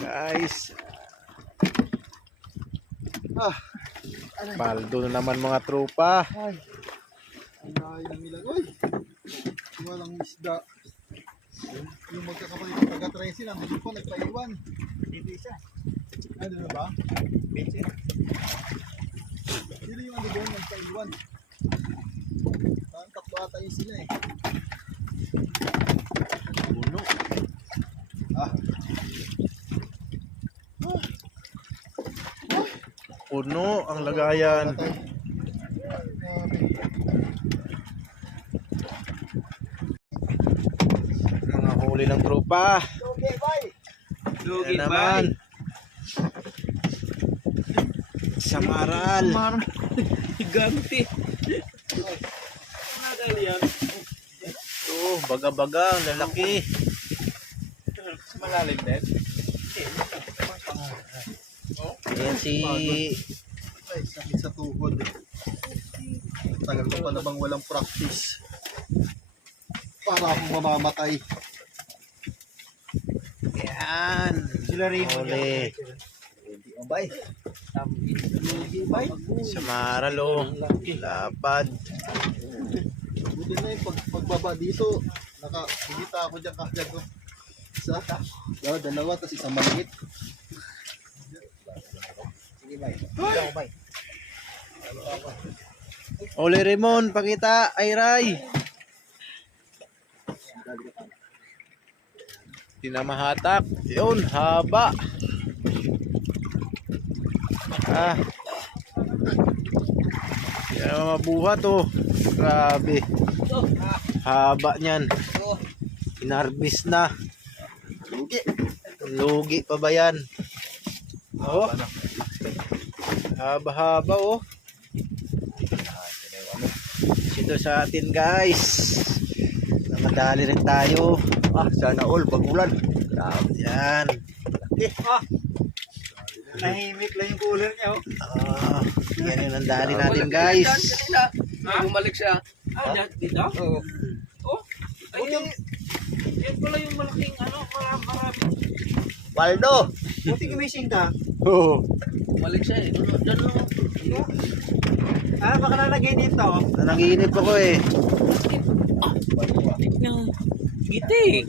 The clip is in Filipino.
Guys. Paldo na naman mga tropa. Ay. Ang layo ng ilang. Uy. Walang isda. Yung magkakapalit ng taga-tresin, ang hindi po nagpaiwan. Dito isa. Ano na ba? Beach eh. Sino yung ano doon nagpaiwan? Parang tatlo ata yung sila eh. Puno. Puno ang lagayan. Mga huli ng tropa. Okay, bye! Yan naman. Samaral. Higanti. Nagal yan. Ito, baga-baga, ang lalaki. Malalim din. Ayan si... Ay, sakit sa tuhod. Tagal ko pa namang walang practice. Para akong mamamatay. Yan. Sila rin. Huli. Bye. Samaral o. Lapad. Buti na yung pagbaba dito. Nakikita ako dyan kagad ko. Isa, dalawa, tapos isang maliit. Sige, bye. Bye. Ole Ramon, pakita. Ay, Ray. Tinamahatak. Yun, haba. Yan ang mabuhat oh. Grabe. Haba niyan. Inarbis na. Lugi pa ba yan? Oh. Haba-haba oh. Ito sa atin guys. Madali rin tayo. Sana all, pag-ulan. Yan. Nahimik lang yung cooler niya. Yan yung nandali natin guys. Bumalik siya. Dito? Oo. Oh, ayun. Yan pala yung malaking marami. Waldo! Buti gumising ka. Oh. Bumalik siya eh. Diyan. Baka nalagay dito. Nanginip ako eh. Giti.